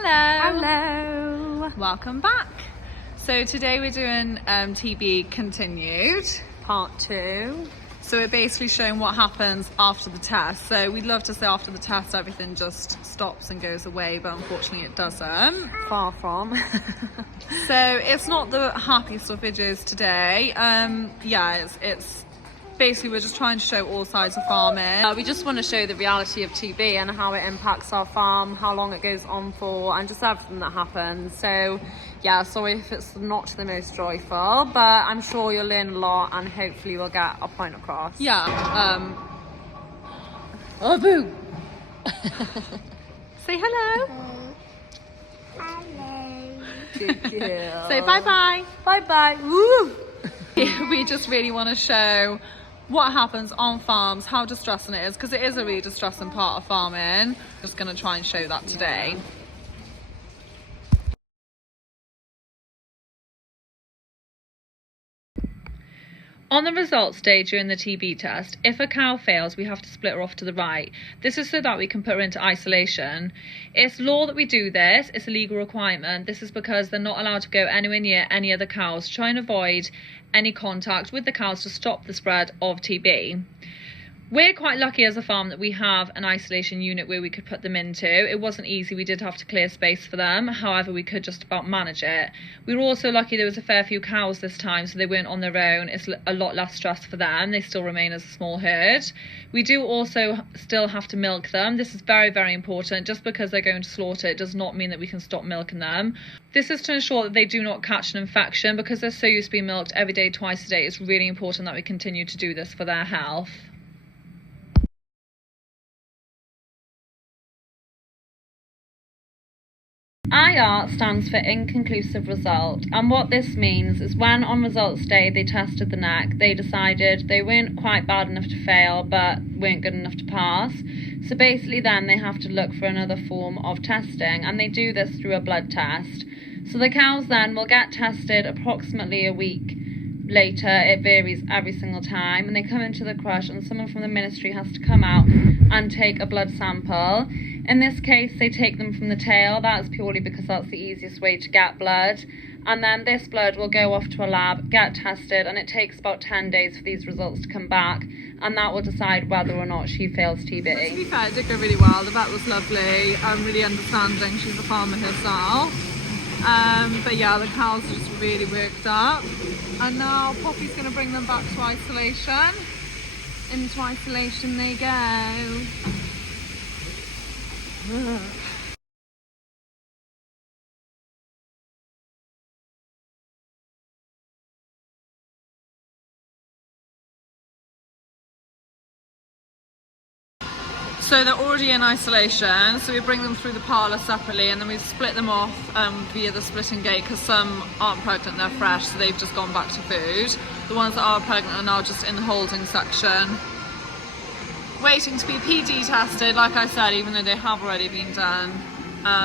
Hello. Hello. Welcome back. So today we're doing TB continued. Part 2. So we're basically showing what happens after the test. So we'd love to say after the test everything just stops and goes away, but unfortunately it doesn't. Far from. So it's not the happiest of videos today. It's basically we're just trying to show all sides of farming. We just want to show the reality of TB and how it impacts our farm, how long it goes on for, and just everything that happens. So yeah, sorry if it's not the most joyful, but I'm sure you'll learn a lot and hopefully we'll get our point across. Yeah. Oh, boo! Say hello. Hello. Good girl. Say bye-bye. Bye-bye. Woo! We just really want to show what happens on farms, how distressing it is, because it is a really distressing part of farming. Just going to try and show that today. On the results day during the TB test, if a cow fails, we have to split her off to the right. This is so that we can put her into isolation. It's law that we do this, it's a legal requirement. This is because they're not allowed to go anywhere near any other cows to try and avoid any contact with the cows to stop the spread of TB. We're quite lucky as a farm that we have an isolation unit where we could put them into. It wasn't easy, we did have to clear space for them, however we could just about manage it. We were also lucky there was a fair few cows this time, so they weren't on their own. It's a lot less stress for them, they still remain as a small herd. We do also still have to milk them. This is very, very important. Just because they're going to slaughter, it does not mean that we can stop milking them. This is to ensure that they do not catch an infection. Because they're so used to being milked every day, twice a day, it's really important that we continue to do this for their health. IR stands for inconclusive result, and what this means is when on results day they tested the neck, they decided they weren't quite bad enough to fail but weren't good enough to pass. So basically then they have to look for another form of testing, and they do this through a blood test. So the cows then will get tested approximately a week later. It varies every single time, and they come into the crush and someone from the ministry has to come out and take a blood sample. In this case they take them from the tail. That's purely because that's the easiest way to get blood, and then this blood will go off to a lab, get tested, and it takes about 10 days for these results to come back, and that will decide whether or not she fails TB. To be fair, it did go really well. The vet was lovely, really understanding. She's a farmer herself. But yeah, the cows just really worked up, and now Poppy's going to bring them back to isolation. Into isolation they go. So they're already in isolation, so we bring them through the parlour separately, and then we split them off via the splitting gate, because some aren't pregnant, they're fresh, so they've just gone back to food. The ones that are pregnant are now just in the holding section, waiting to be PD tested. Like I said, even though they have already been done,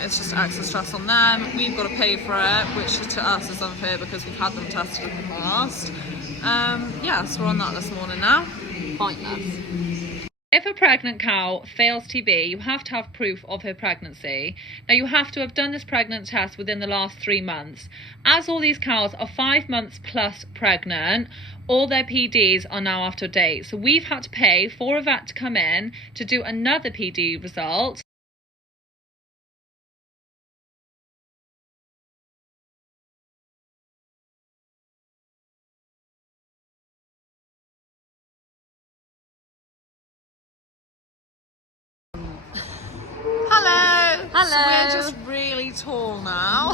it's just extra stress on them. We've got to pay for it, which to us is unfair because we've had them tested in the past. So we're on that this morning now. Pointless. If a pregnant cow fails TB, you have to have proof of her pregnancy. Now you have to have done this pregnant test within the last 3 months. As all these cows are 5 months plus pregnant, all their PDs are now out of date. So we've had to pay for a vet to come in to do another PD result. Hello. Hello. So we're just really tall now.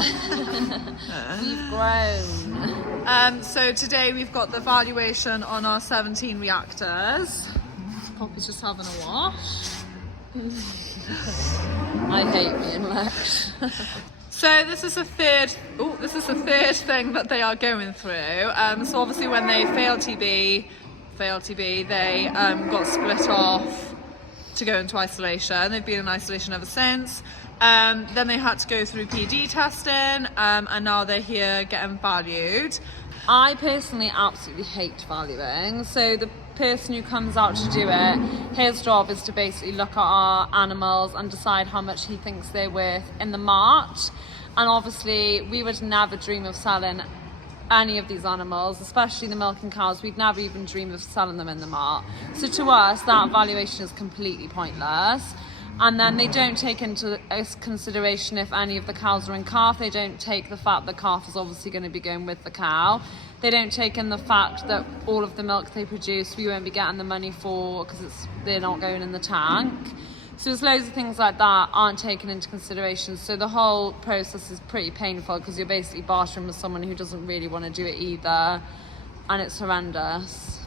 We've grown. So today we've got the valuation on our 17 reactors. Poppy's just having a wash. I hate being Lex. So this is the third thing that they are going through. So obviously when they failed TB, they got split off to go into isolation. They've been in isolation ever since. Then they had to go through PD testing, and now they're here getting valued. I personally absolutely hate valuing. So the person who comes out to do it, his job is to basically look at our animals and decide how much he thinks they're worth in the mart. And obviously we would never dream of selling any of these animals, especially the milking cows. We'd never even dream of selling them in the mart. So to us, that valuation is completely pointless. And then they don't take into consideration if any of the cows are in calf. They don't take the fact the calf is obviously going to be going with the cow. They don't take in the fact that all of the milk they produce we won't be getting the money for because they're not going in the tank. So there's loads of things like that aren't taken into consideration. So the whole process is pretty painful because you're basically bartering with someone who doesn't really want to do it either, and it's horrendous.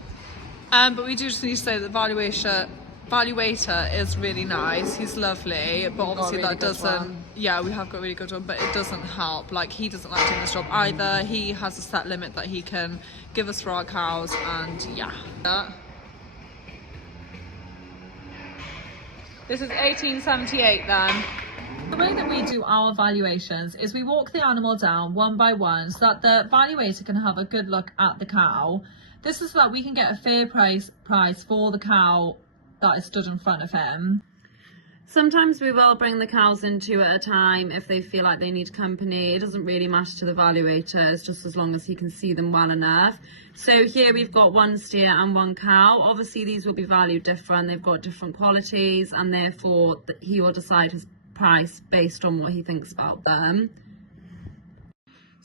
But we do just need to say that the valuator is really nice. He's lovely, but obviously that doesn't. Yeah, we have got a really good one, but it doesn't help. Like, he doesn't like doing this job either. He has a set limit that he can give us for our cows, and yeah. This is 1878 then. The way that we do our valuations is we walk the animal down one by one so that the valuator can have a good look at the cow. This is so that we can get a fair price for the cow that is stood in front of him. Sometimes we will bring the cows in two at a time if they feel like they need company. It doesn't really matter to the valuator, it's just as long as he can see them well enough. So here we've got one steer and one cow. Obviously these will be valued different, they've got different qualities, and therefore he will decide his price based on what he thinks about them.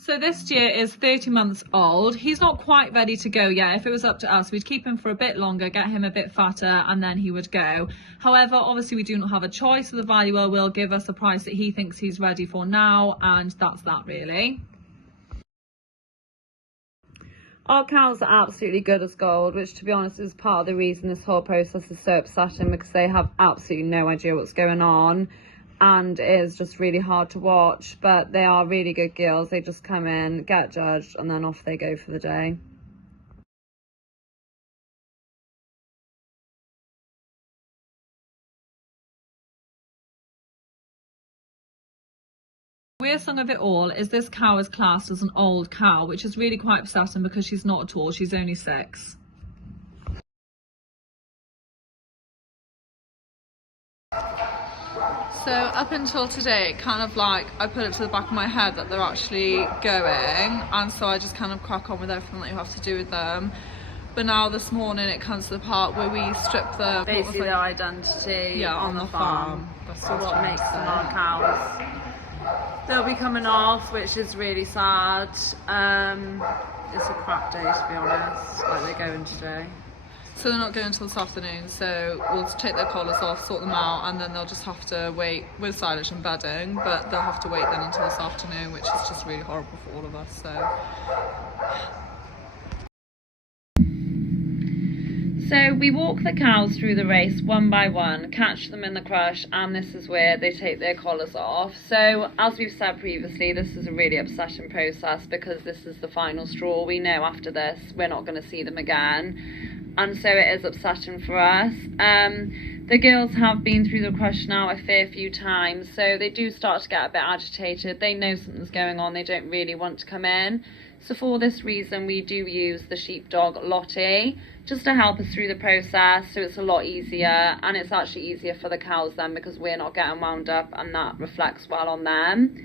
So this steer is 30 months old. He's not quite ready to go yet. If it was up to us, we'd keep him for a bit longer, get him a bit fatter, and then he would go. However, obviously we do not have a choice, so the valuer will give us a price that he thinks he's ready for now, and that's that really. Our cows are absolutely good as gold, which to be honest is part of the reason this whole process is so upsetting, because they have absolutely no idea what's going on. And it is just really hard to watch, but they are really good girls. They just come in, get judged, and then off they go for the day. Weird thing of it all is this cow is classed as an old cow, which is really quite upsetting because she's not at all, she's only 6. So up until today, kind of like I put it to the back of my head that they're actually going, and so I just kind of crack on with everything that you have to do with them. But now this morning it comes to the part where we strip them. Basically their identity on the farm. That's so what makes them our cows. They'll be coming off, which is really sad. It's a crap day to be honest, like they're going today. So they're not going until this afternoon, so we'll take their collars off, sort them out, and then they'll just have to wait with silage and bedding, but they'll have to wait then until this afternoon, which is just really horrible for all of us. So we walk the cows through the race one by one, catch them in the crush, and this is where they take their collars off. So as we've said previously, this is a really upsetting process because this is the final straw. We know after this we're not going to see them again. And so it is upsetting for us. The girls have been through the crush now a fair few times, so they do start to get a bit agitated. They know something's going on, they don't really want to come in. So for this reason, we do use the sheepdog Lottie just to help us through the process, so it's a lot easier, and it's actually easier for the cows then because we're not getting wound up, and that reflects well on them.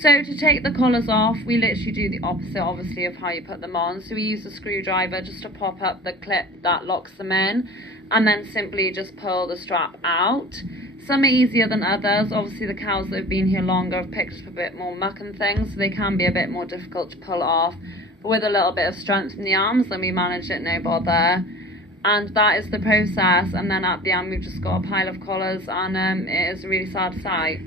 So to take the collars off, we literally do the opposite, obviously, of how you put them on. So we use a screwdriver just to pop up the clip that locks them in, and then simply just pull the strap out. Some are easier than others. Obviously, the cows that have been here longer have picked up a bit more muck and things, so they can be a bit more difficult to pull off. But with a little bit of strength in the arms, then we manage it no bother. And that is the process. And then at the end, we've just got a pile of collars, and it is a really sad sight.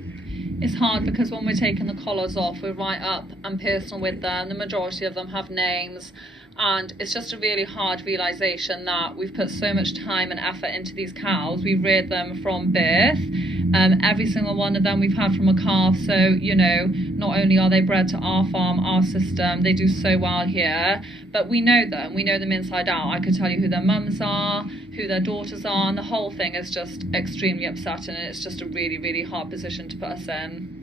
It's hard because when we're taking the collars off, we're right up and personal with them. The majority of them have names, and it's just a really hard realisation that we've put so much time and effort into these cows. We've reared them from birth. Every single one of them we've had from a calf, so you know, not only are they bred to our farm, our system, they do so well here, but we know them inside out. I could tell you who their mums are, who their daughters are, and the whole thing is just extremely upsetting, and it's just a really, really hard position to put us in.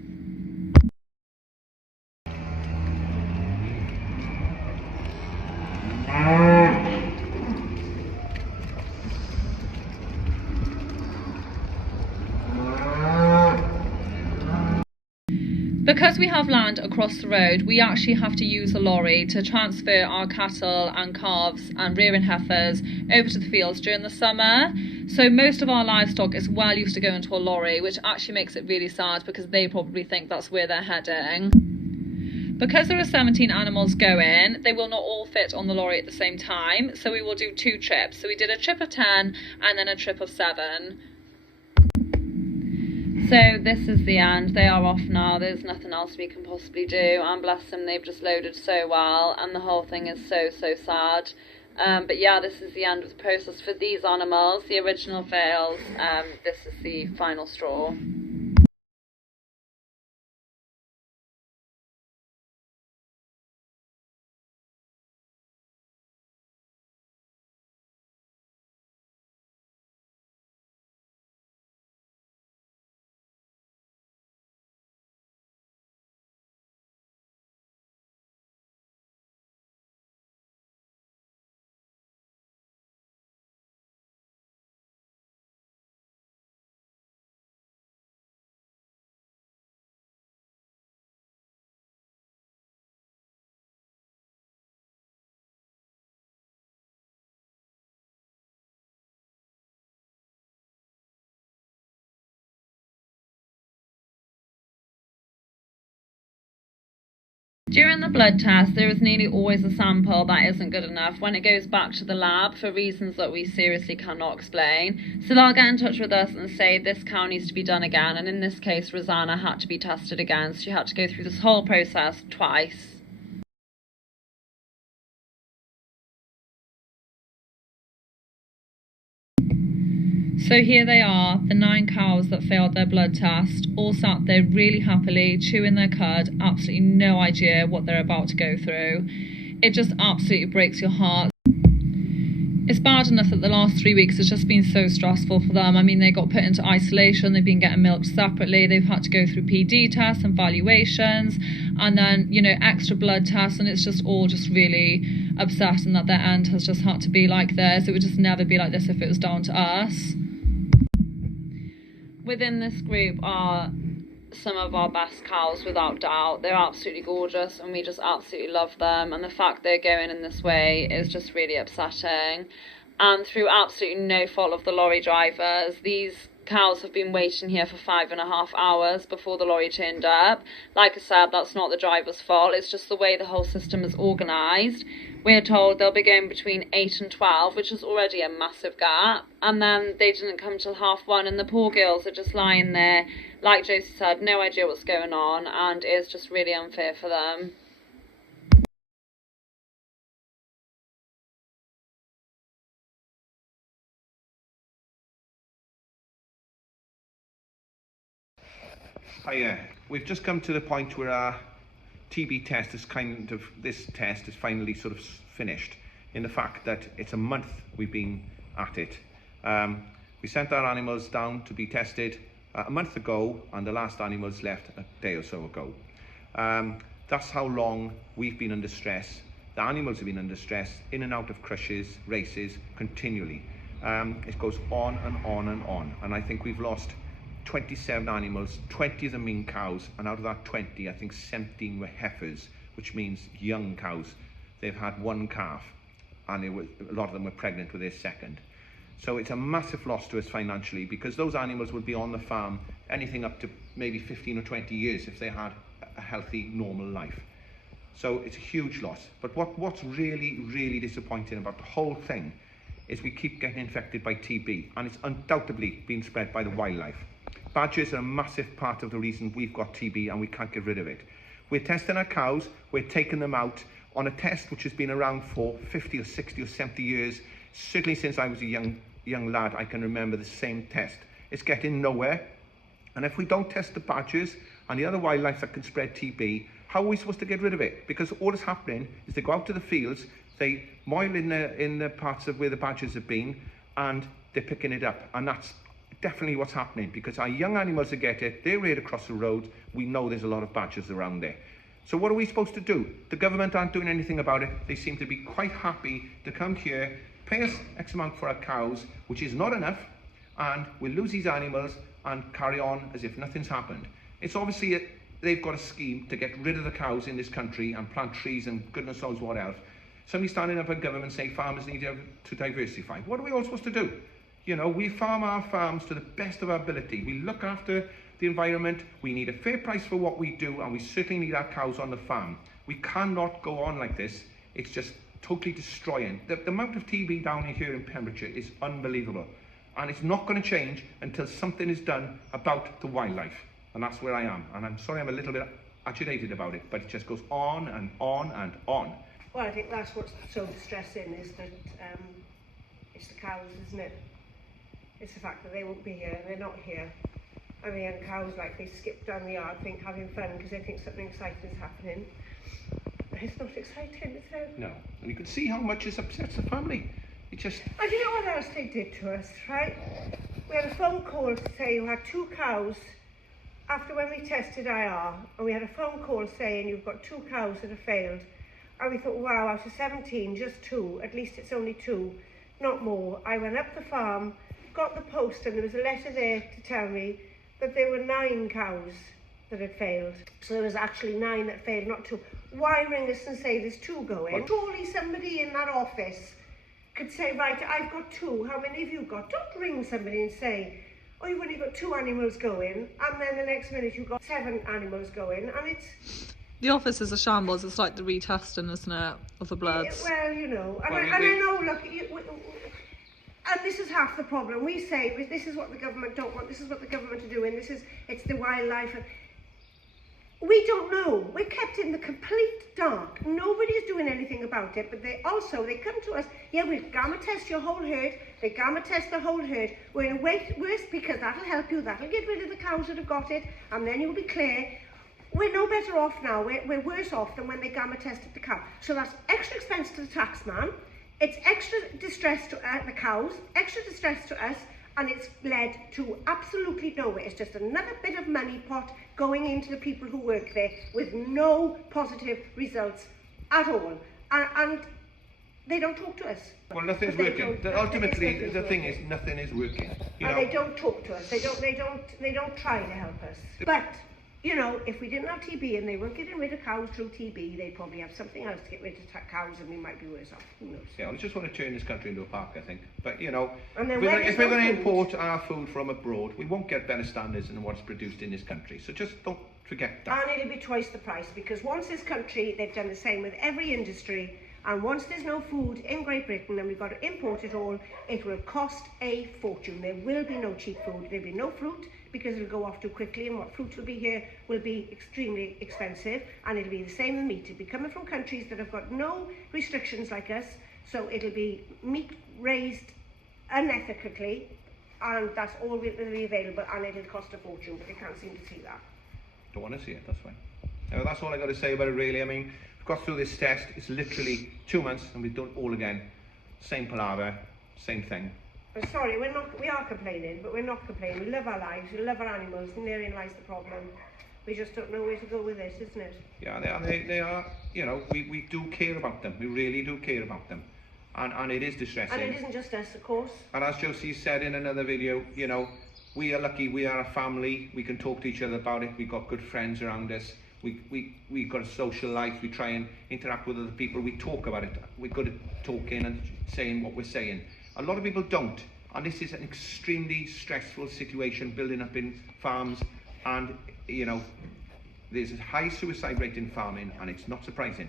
Because we have land across the road, we actually have to use a lorry to transfer our cattle and calves and rearing heifers over to the fields during the summer. So most of our livestock is well used to going to a lorry, which actually makes it really sad because they probably think that's where they're heading. Because there are 17 animals going, they will not all fit on the lorry at the same time, so we will do 2 trips. So we did a trip of 10 and then a trip of 7. So this is the end. They are off now. There's nothing else we can possibly do, and bless them, they've just loaded so well, and the whole thing is so sad. But yeah, this is the end of the process for these animals. The original fails. This is the final straw. During the blood test, there is nearly always a sample that isn't good enough when it goes back to the lab for reasons that we seriously cannot explain. So they'll get in touch with us and say this cow needs to be done again, and in this case Rosanna had to be tested again, so she had to go through this whole process twice. So here they are, the 9 cows that failed their blood test, all sat there really happily, chewing their cud, absolutely no idea what they're about to go through. It just absolutely breaks your heart. It's bad enough that the last 3 weeks has just been so stressful for them. I mean, they got put into isolation, they've been getting milked separately, they've had to go through PD tests and valuations, and then, you know, extra blood tests, and it's just all just really upsetting that their end has just had to be like this. It would just never be like this if it was down to us. Within this group are some of our best cows, without doubt. They're absolutely gorgeous and we just absolutely love them, and the fact they're going in this way is just really upsetting. And through absolutely no fault of the lorry drivers, these cows have been waiting here for 5.5 hours before the lorry turned up. Like I said, that's not the driver's fault, it's just the way the whole system is organised. We're told they'll be going between 8 and 12, which is already a massive gap, and then they didn't come till 1:30, and the poor girls are just lying there, like Josie said, no idea what's going on, and it's just really unfair for them. Hiya. We've just come to the point where our TB test is this test is finally sort of finished, in the fact that it's a month we've been at it. We sent our animals down to be tested a month ago, and the last animals left a day or so ago. That's how long we've been under stress. The animals have been under stress, in and out of crushes, races, continually. It goes on and on and on, and I think we've lost 27 animals, 20 of them being cows, and out of that 20, I think 17 were heifers, which means young cows. They've had 1 calf, and a lot of them were pregnant with their second. So it's a massive loss to us financially, because those animals would be on the farm anything up to maybe 15 or 20 years if they had a healthy, normal life. So it's a huge loss. But what's really, really disappointing about the whole thing is we keep getting infected by TB, and it's undoubtedly being spread by the wildlife. Badgers are a massive part of the reason we've got TB, and we can't get rid of it. We're testing our cows, we're taking them out on a test which has been around for 50 or 60 or 70 years. Certainly since I was a young lad, I can remember the same test. It's getting nowhere. And if we don't test the badgers and the other wildlife that can spread TB, how are we supposed to get rid of it? Because all that's happening is they go out to the fields, they moil in the parts of where the badgers have been, and they're picking it up. And that's definitely what's happening, because our young animals that get it, they're right across the road. We know there's a lot of badgers around there. So what are we supposed to do? The government aren't doing anything about it. They seem to be quite happy to come here, pay us X amount for our cows, which is not enough, and we'll lose these animals and carry on as if nothing's happened. It's obviously they've got a scheme to get rid of the cows in this country and plant trees and goodness knows what else. Somebody standing up in government saying farmers need to diversify. What are we all supposed to do? You know, we farm our farms to the best of our ability. We look after the environment. We need a fair price for what we do, and we certainly need our cows on the farm. We cannot go on like this. It's just totally destroying. The amount of TB down here in Pembrokeshire is unbelievable. And it's not going to change until something is done about the wildlife. And that's where I am. And I'm sorry I'm a little bit agitated about it, but it just goes on and on and on. Well, I think that's what's so distressing, is that it's the cows, isn't it? It's the fact that they won't be here, and they're not here. And the young cows, like, they skip down the yard having fun because they think something exciting is happening. It's not exciting, is it? No. And you can see how much this upsets the family. It just... And you know what else they did to us, right? We had a phone call to say you had 2 cows after when we tested IR, and we had a phone call saying you've got 2 cows that have failed. And we thought, wow, out of 17, just 2, at least it's only 2, not more. I went up the farm, got the post, and there was a letter there to tell me that there were 9 cows that had failed. So there was actually 9 that failed, not 2. Why ring us and say there's 2 going? Well, surely somebody in that office could say, right, I've got 2, how many have you got? Don't ring somebody and say, oh, you've only got 2 animals going, and then the next minute you've got 7 animals going, and it's... The office is a shambles. It's like the retesting, isn't it, of the bloods? Well, you know, and I know, look, and this is half the problem. We say, this is what the government don't want, this is what the government are doing, it's the wildlife. We don't know. We're kept in the complete dark. Nobody's doing anything about it, but they come to us, yeah, we'll gamma test your whole herd, they gamma test the whole herd, we're in a worse because that'll help you, that'll get rid of the cows that have got it, and then you'll be clear. We're no better off now, we're worse off than when they gamma tested the cow. So that's extra expense to the taxman, it's extra distress to the cows, extra distress to us, and it's led to absolutely nowhere. It's just another bit of money pot going into the people who work there with no positive results at all. And they don't talk to us. Well, nothing's working. Ultimately, the thing is, nothing is working. You know? They don't talk to us. They don't try to help us. But you know, if we didn't have TB and they weren't getting rid of cows through TB, they'd probably have something else to get rid of cows, and we might be worse off. Who knows? Yeah, I just want to turn this country into a park, I think. But, you know, if we're going to import our food from abroad, we won't get better standards than what's produced in this country. So just don't forget that. And it'll be twice the price, because once this country, they've done the same with every industry, and once there's no food in Great Britain and we've got to import it all, it will cost a fortune. There will be no cheap food. There'll be no fruit, because it'll go off too quickly, and what fruit will be here will be extremely expensive, and it'll be the same with meat. It'll be coming from countries that have got no restrictions like us, so it'll be meat raised unethically, and that's all will be available, and it'll cost a fortune, but they can't seem to see that. Don't want to see it, that's fine. Now, that's all I got to say about it, really. I mean, we've got through this test. It's literally 2 months, and we've done it all again. Same palaver, same thing. I'm sorry, we are complaining, but we're not complaining. We love our lives, we love our animals, and therein lies the problem. We just don't know where to go with this, isn't it? Yeah, they are, you know, we do care about them. We really do care about them. And it is distressing. And it isn't just us, of course. And as Josie said in another video, you know, we are lucky, we are a family, we can talk to each other about it, we've got good friends around us, we've got a social life, we try and interact with other people, we talk about it, we're good at talking and saying what we're saying. A lot of people don't, and this is an extremely stressful situation building up in farms, and, you know, there's a high suicide rate in farming, and it's not surprising.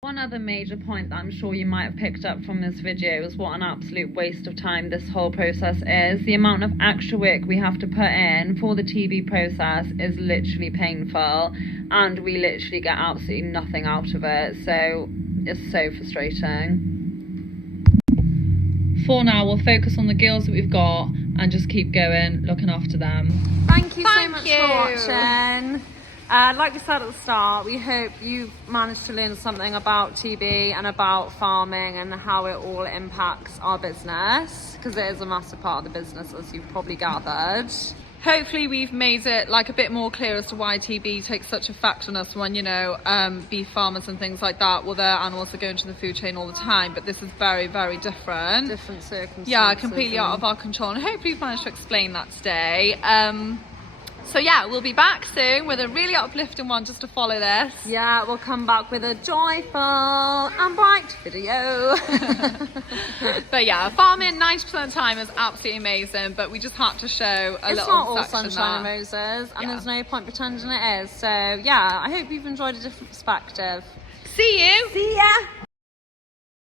One other major point that I'm sure you might have picked up from this video is what an absolute waste of time this whole process is. The amount of extra work we have to put in for the TB process is literally painful, and we literally get absolutely nothing out of it, so it's so frustrating. For now, we'll focus on the girls that we've got and just keep going, looking after them. Thank you so much for watching. Like we said at the start, we hope you've managed to learn something about TB and about farming and how it all impacts our business, because it is a massive part of the business, as you've probably gathered. Hopefully we've made it like a bit more clear as to why TB takes such effect on us when, you know, beef farmers and things like that, well, their animals are going to the food chain all the time, but this is very, very different. Different circumstances. Yeah, completely out of our control, and hopefully we've managed to explain that today. So yeah, we'll be back soon with a really uplifting one just to follow this. Yeah, we'll come back with a joyful and bright video. But yeah, farming 90% of the time is absolutely amazing, but we just had to show a It's little not all section sunshine and there. roses, and Yeah. there's no point pretending it is. So yeah, I hope you've enjoyed a different perspective. See you! See ya!